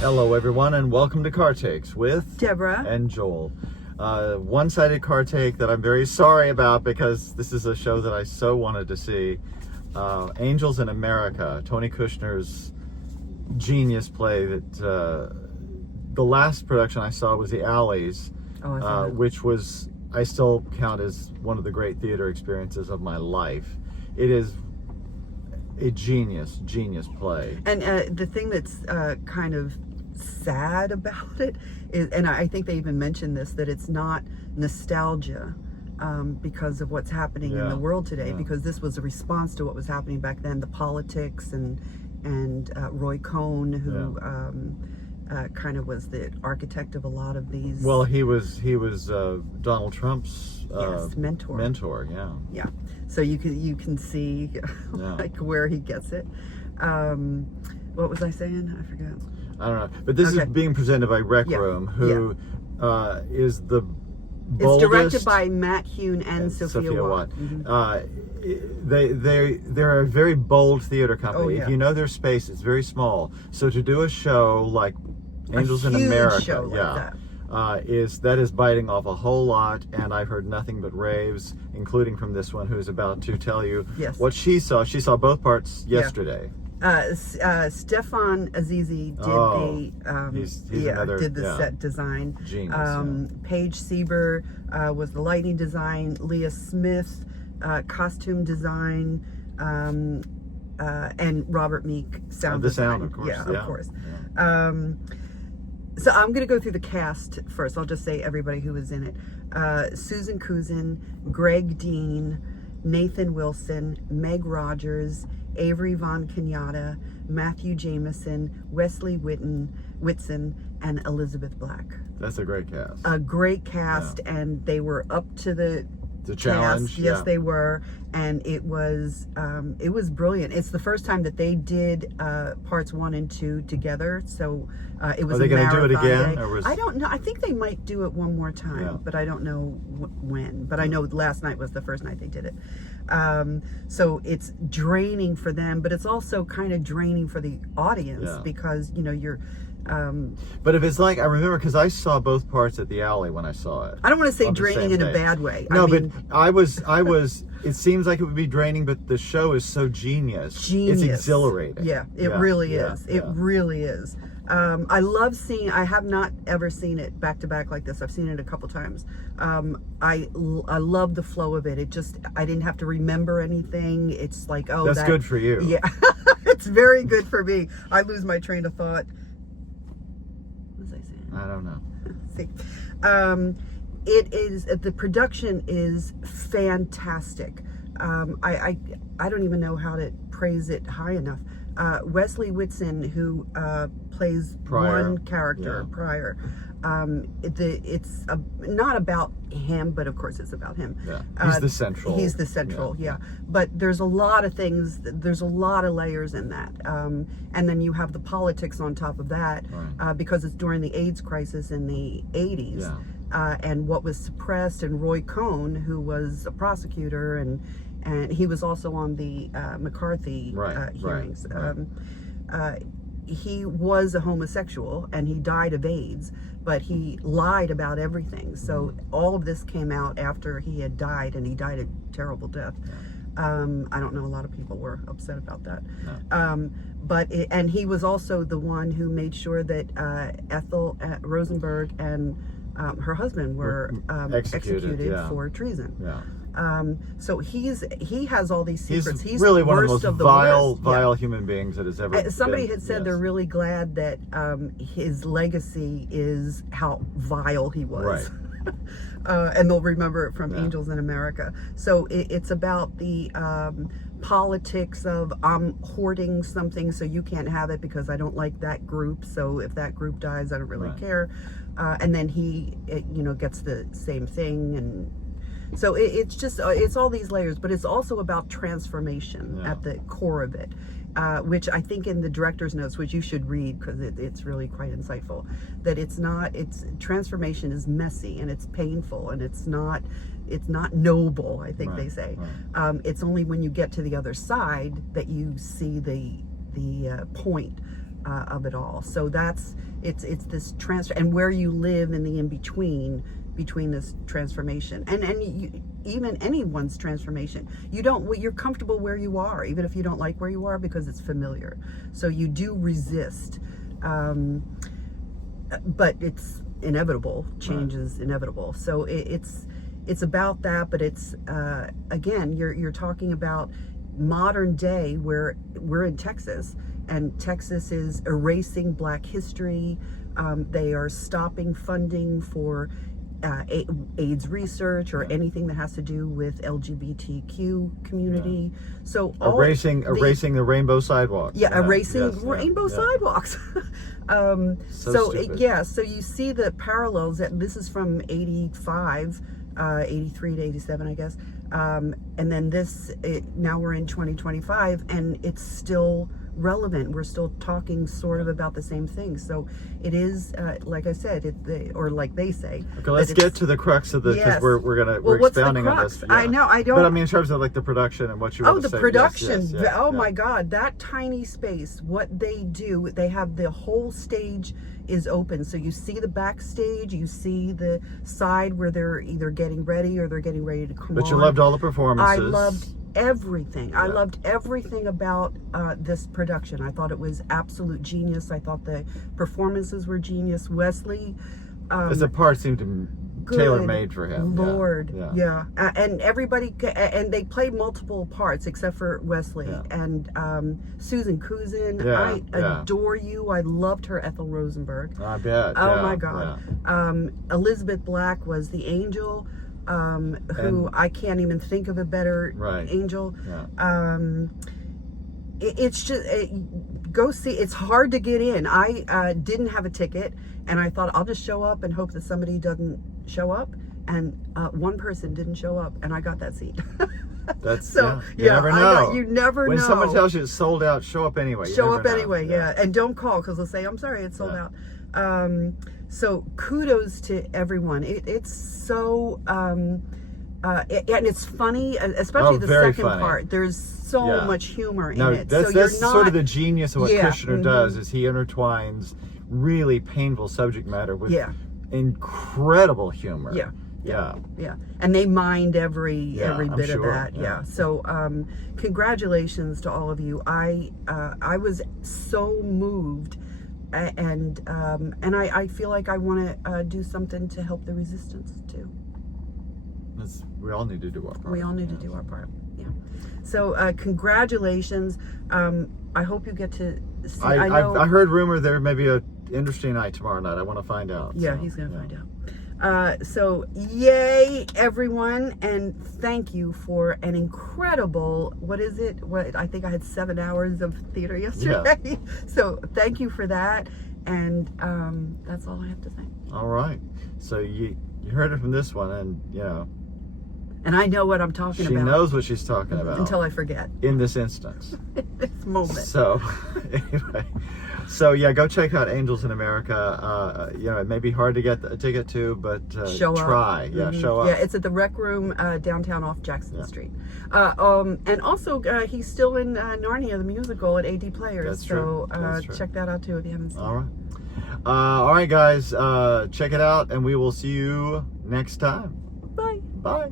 Hello everyone and welcome to Car Takes with Deborah and Joel. One-sided car take that I'm very sorry about because this is a show that I so wanted to see. Angels in America, Tony Kushner's genius play that the last production I saw was The Alleys, which was, I still count as one of the great theater experiences of my life. It is a genius play. And the thing that's kind of sad about it is, and I think they even mentioned this, that it's not nostalgia because of what's happening in the world today, because this was a response to what was happening back then, the politics and Roy Cohn, who kind of was the architect of a lot of these. Well, he was Donald Trump's mentor. Yeah. So you can see like where he gets it. What was I saying? I forgot. I don't know. But this is being presented by Rec Room, who is the boldest. It's directed by Matt Hune and Sophia Watt. Mm-hmm. They're a very bold theater company. If you know their space, it's very small. So to do a show like Angels in America, show like that is biting off a whole lot, and I've heard nothing but raves, including from this one who's about to tell you what she saw. She saw both parts yesterday. Stefan Azizi did the set design. Genius. Paige Sieber was the lighting design. Leah Smith, costume design, and Robert Meek sound design. Of course. Of course. So I'm going to go through the cast first. I'll just say everybody who was in it. Susan Kuzin, Greg Dean, Nathan Wilson, Meg Rogers, Avery Von Kenyatta, Matthew Jameson, Wesley Whitson, and Elizabeth Black. That's a great cast. A great cast, and they were up to the challenge. Yes, they were, and it was brilliant. It's the first time that they did parts 1 and 2 together, so it was. Are they going to do it again? Or I don't know. I think they might do it one more time, but I don't know when. But I know last night was the first night they did it. So it's draining for them, but it's also kind of draining for the audience because you're. But if it's like, I remember because I saw both parts at the Alley when I saw it. I don't want to say draining in a bad way. No, but I was. It seems like it would be draining, but the show is so genius. It's exhilarating. Yeah, it really is. It really is. I love seeing. I have not ever seen it back to back like this. I've seen it a couple times. I love the flow of it. I didn't have to remember anything. It's like, that's good for you. Yeah, it's very good for me. I lose my train of thought. What was I saying? I don't know. See, it is. The production is fantastic. I don't even know how to praise it high enough. Wesley Whitson, who plays one character, Pryor. It's not about him, but of course it's about him. Yeah. He's the central. He's the central, But there's a lot of things. There's a lot of layers in that. And then you have the politics on top of that, because it's during the AIDS crisis in the 80s. Yeah. And what was suppressed, and Roy Cohn, who was a prosecutor, and he was also on the McCarthy hearings. He was a homosexual, and he died of AIDS, but he lied about everything. So all of this came out after he had died, and he died a terrible death. I don't know, a lot of people were upset about that. No. And he was also the one who made sure that Ethel Rosenberg and her husband were executed for treason. Yeah. So he has all these secrets. He's really the one worst of the most vile human beings that has ever. Somebody had said they're really glad that his legacy is how vile he was. Right. And they'll remember it from Angels in America. So it's about the politics of I'm hoarding something so you can't have it because I don't like that group. So if that group dies, I don't really care. And then he gets the same thing, and so it's all these layers, but it's also about transformation at the core of it, which I think in the director's notes, which you should read because it's really quite insightful, that it's transformation is messy and it's painful and it's not noble, I think they say. Right. It's only when you get to the other side that you see the point of it all. So it's this transfer, and where you live in the in between this transformation, and even anyone's transformation. You're comfortable where you are, even if you don't like where you are, because it's familiar. So you do resist, but it's inevitable. Change is inevitable. So it's about that, but it's again, you're talking about modern day, where we're in Texas, and Texas is erasing Black history. They are stopping funding for AIDS research or anything that has to do with LGBTQ community. So erasing the rainbow sidewalk. Erasing rainbow sidewalks. So you see the parallels. That this is from 85, 83 to 87, I guess. And then now we're in 2025, and it's still relevant. We're still talking sort of about the same thing. So it is, like I said, or like they say. Okay, let's get to the crux of the, because we're expounding on this. I know, I don't. But I mean, in terms of like the production and what you want to say. Oh, the production. My God, that tiny space, what they do, they have the whole stage is open. So you see the backstage, you see the side where they're either getting ready or they're getting ready to come on. But you loved all the performances. I loved everything. I loved everything about this production. I thought it was absolute genius. I thought the performances were genius. Wesley, as a part, seemed to tailor-made for him. Lord, and everybody, and they played multiple parts except for Wesley and Susan Kuzin. I adore you. I loved her, Ethel Rosenberg. I bet. Oh my God. Elizabeth Black was the angel. Who I can't even think of a better angel. It's just go see. It's hard to get in. I didn't have a ticket, and I thought I'll just show up and hope that somebody doesn't show up. And one person didn't show up, and I got that seat. That's so. You never know. You never know. When someone tells you it's sold out, show up anyway. Show up anyway. And don't call, because they'll say, "I'm sorry, it's sold out." So kudos to everyone. It's so, and it's funny, especially the second part. There's so much humor in it. That's sort of the genius of what Kushner does, is he intertwines really painful subject matter with incredible humor. Yeah. And they mind every bit of that. So congratulations to all of you. I was so moved. And I feel like I want to do something to help the resistance too. We all need to do our part. We all need to do our part. Yeah. So congratulations. I hope you get to see. I heard rumor there may be a industry night tomorrow night. I want to find out. Yeah, he's going to find out. So yay everyone, and thank you for an incredible, I think I had 7 hours of theater yesterday. So thank you for that, and that's all I have to say. All right, so you heard it from this one, and and I know what I'm talking about. She knows what she's talking about until I forget in this instance. This moment. So anyway, go check out Angels in America. It may be hard to get a ticket to, but show try. Up. Show up. Yeah, it's at the Rec Room downtown off Jackson Street. And also he's still in Narnia the musical at AD Players. That's true. Check that out too if you haven't seen it. All right, guys. Check it out, and we will see you next time. Bye. Bye.